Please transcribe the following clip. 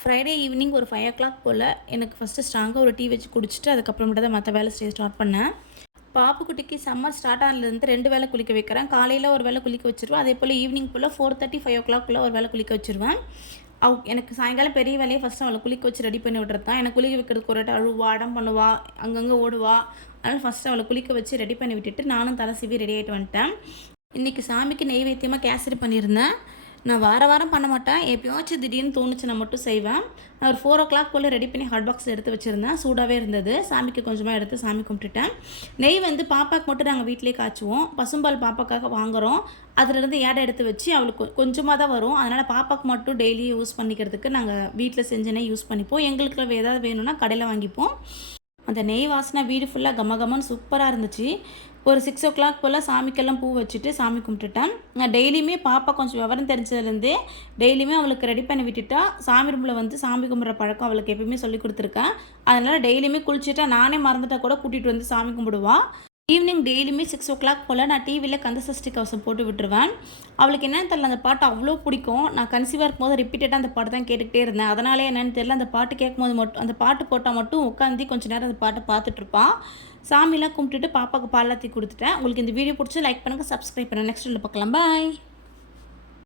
Friday evening ஒரு 5 போல் எனக்கு first ஸ்ட்ராங்காக ஒரு டீ வச்சு குடிச்சிட்டு அதுக்கப்புறமேட்டு தான் மற்ற வேலை செய்ய ஸ்டார்ட் பண்ணேன். பாப்புக்குட்டிக்கு சம்மர் ஸ்டார்ட் ஆனதுலேருந்து 2 வேளை குளிக்க வைக்கிறேன். காலையில் ஒரு வேளை குளிக்க வச்சுருவேன். அதே போல் ஈவினிங் போல் 4:30, 5 ஒரு வேளை குளிக்க வச்சுருவேன். எனக்கு சாயங்காலம் பெரிய வேலையை ஃபஸ்ட்டு அவளை குளிக்க வச்சு ரெடி பண்ணி விட்றது தான். எனக்கு குளிக்க வைக்கிறதுக்கு ஒரு அழுவா, அடம் பண்ணுவா, அங்கங்கே ஓடுவா. அதனால் ஃபஸ்ட்டு அவளை குளிக்க வச்சு ரெடி பண்ணி விட்டுட்டு நானும் தலை சீவி ரெடி ஆகிட்டு வந்துட்டேன். இன்றைக்கி சாமிக்கு நெய்வேத்தியமாக கேசரி பண்ணியிருந்தேன். நான் வாரம் பண்ண மாட்டேன். எப்போயாச்சும் திடீர்னு தோணுச்சு நான் மட்டும் செய்வேன். நான் ஒரு 4 போல் ரெடி பண்ணி ஹாட் பாக்ஸில் எடுத்து வச்சுருந்தேன். சூடாகவே இருந்தது. சாமிக்கு கொஞ்சமாக எடுத்து சாமி கும்பிட்டுட்டேன். நெய் வந்து பாப்பாவுக்கு மட்டும் நாங்கள் வீட்டிலே காய்ச்சுவோம். பசும்பால் பாப்பாக்காக வாங்குகிறோம். அதிலிருந்து ஏடை எடுத்து வச்சு அவளுக்கு கொஞ்சமாக தான் வரும். அதனால் பாப்பாவுக்கு மட்டும் டெய்லி யூஸ் பண்ணிக்கிறதுக்கு நாங்கள் வீட்டில் செஞ்ச நெய் யூஸ் பண்ணிப்போம். எங்களுக்கு ஏதாவது வேணும்னா கடையில் வாங்கிப்போம். அந்த நெய் வாசனை வீடு ஃபுல்லாக கமகமன்னு சூப்பராக இருந்துச்சு. ஒரு 6 போல் சாமிக்கெல்லாம் பூ வச்சுட்டு சாமி கும்பிட்டுட்டேன். நான் டெய்லியுமே பாப்பா கொஞ்சம் விவரம் தெரிஞ்சதுலேருந்தே டெய்லியுமே அவளுக்கு ரெடி பண்ணி விட்டுட்டா சாமி ரூமில் வந்து சாமி கும்பிட்ற பழக்கம் அவளுக்கு எப்பயுமே சொல்லி கொடுத்துருக்கேன். அதனால் டெய்லியுமே குளிச்சுட்டா நானே மறந்துட்டா கூட கூட்டிகிட்டு வந்து சாமி கும்பிடுவாள். ஈவினிங் டெய்லியுமே 6 போல் நான் டிவியில் கந்த சஷ்டி கவசம் போட்டு விட்டுருவேன். அவளுக்கு என்னென்னு தெரியல, அந்த பாட்டு அவ்வளோ பிடிக்கும். நான் கன்சீவாக இருக்கும்போது ரிப்பீட்டடாக அந்த பாட்டு தான் கேட்டுக்கிட்டே இருந்தேன். அதனாலே என்னென்னு தெரியல, அந்த பாட்டு கேட்கும்போது மட்டும் அந்த பாட்டு போட்டால் மட்டும் உட்காந்து கொஞ்சம் நேரம் அந்த பாட்டை பார்த்துட்ருப்பான். சாமிலாம் கும்பிட்டுட்டு பாப்பாவுக்கு பாலாத்தி கொடுத்துட்டேன். உங்களுக்கு இந்த வீடியோ பிடிச்சி லைக் பண்ணுங்கள், சப்ஸ்கிரைப் பண்ணுங்கள். நெக்ஸ்ட் வீடியோவில் பார்க்கலாம். பாய்.